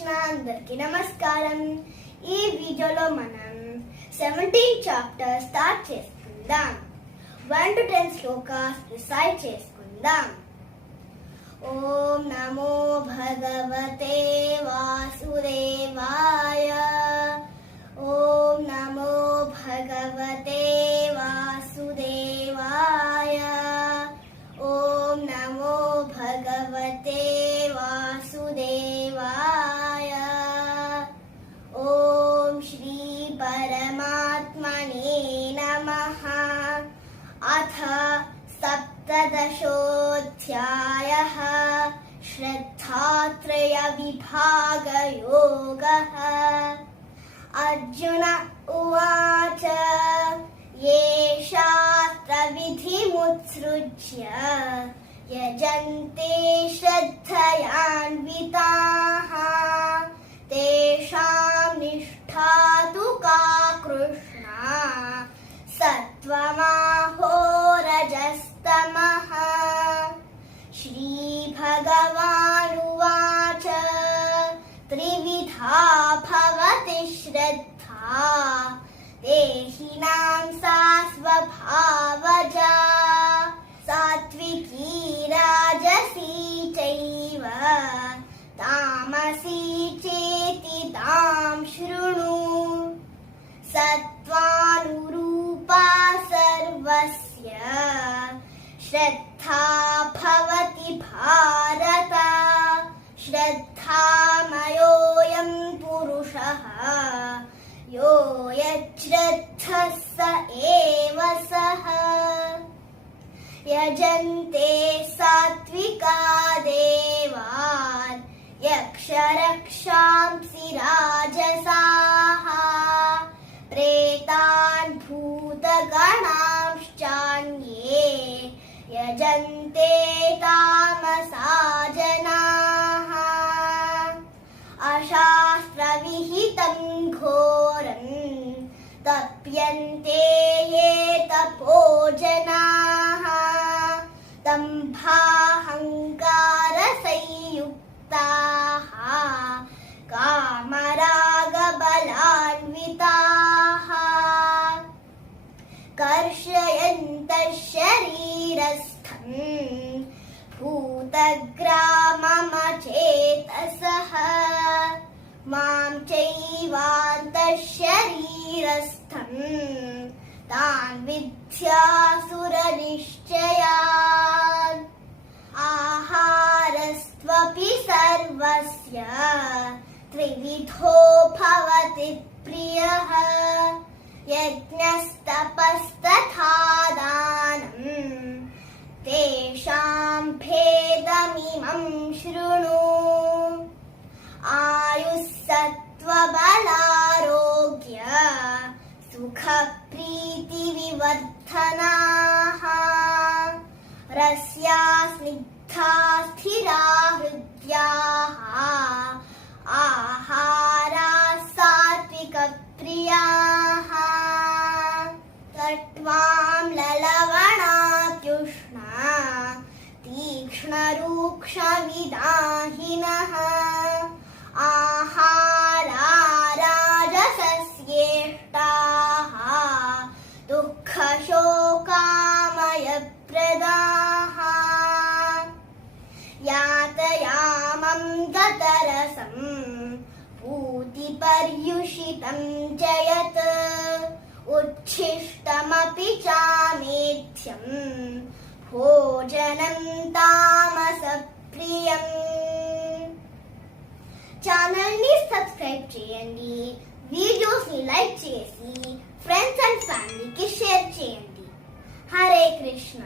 కృష్ణ అందరికీ నమస్కారం. ఈ వీడియోలో మనం 17 చాప్టర్ స్టార్ట్ చేసుకుందాం. 1 to 10 శ్లోకాస్ రిసైట్ చేసుకుందాం. ఓం నమో భగవతే వాసుదేవాయ. ఓం నమో భగవతే వాసుదేవాయ. ఓం నమో భగవతే వాసుదేవాయ. ఓం శ్రీ పరమాత్మనే నమః. అథ సప్తదశోऽధ్యాయः శ్రద్ధాత్రయ విభాగ యోగः. అర్జున ఉవాచ ఏ శాస్త్రవిధిముత్సృజ్య యజంతే శ్రద్ధయాన్వితాః తేషాం నిష్ఠా తు కా కృష్ణా సత్వమాహో రజస్తమః. శ్రీభగవానువాచ త్రివిధా భవతి శ్రద్ధా దేహినాం సా స్వభావజా సాత్వికీ రాజసీ చైవ తామసీ చేతి తాం శృణు. సత్వానురూపా సర్వస్య శ్రద్ధా భవతి భారత. శ్రద్ధామయోऽయం పురుషः యో యశ్రద్ధः స ఏవ సః. యజంతే సాత్వికా దేవాన్ యక్షరక్షాంసి రాజసాః ప్రేతాన్ భూతగణాంశ్చాన్యే యజంతే తామసా జనాః. అశాస్త్రవిహితం ఘోరం తప్యంతే యే తపో జనాః దంభాహంకార సంయుక్తాః కామరాగబలాన్వితాః కర్షయంతః శరీరస్థం భూతగ్రామమచేతసః మాం చైవాంతః శరీరస్థం తాన్ విద్యాసురనిశ్చయాన్. ఆహారస్త్వపి సర్వస్య త్రివిధో భవతి ప్రియః యజ్ఞస్తపస్తథా దానం తేషాం భేదమిమం శృణు. ఆయుస్సత్వబలారోగ్య సుఖప్రీతివివర్ధనాః రస్యా స్నిగ్ధా స్థిరా హృద్యాః ఆహారా సాత్వికప్రియాః కట్వాం లలవణాత్యుష్ణా తీక్ష్ణరూక్షవిదాహినః ఆహారా రాజసస్యేష్టాః దుఃఖశోకామయప్రదాః యాతయామం గతరసం పూతిపర్యుషితం చ యత్ ఉచ్ఛిష్టమపి చామేధ్యం భోజనం తామసప్రియం. ఛానల్ ని సబ్స్క్రైబ్ చేయండి, వీడియోస్ ని లైక్ చేసి ఫ్రెండ్స్ అండ్ ఫ్యామిలీకి షేర్ చేయండి. హరే కృష్ణ.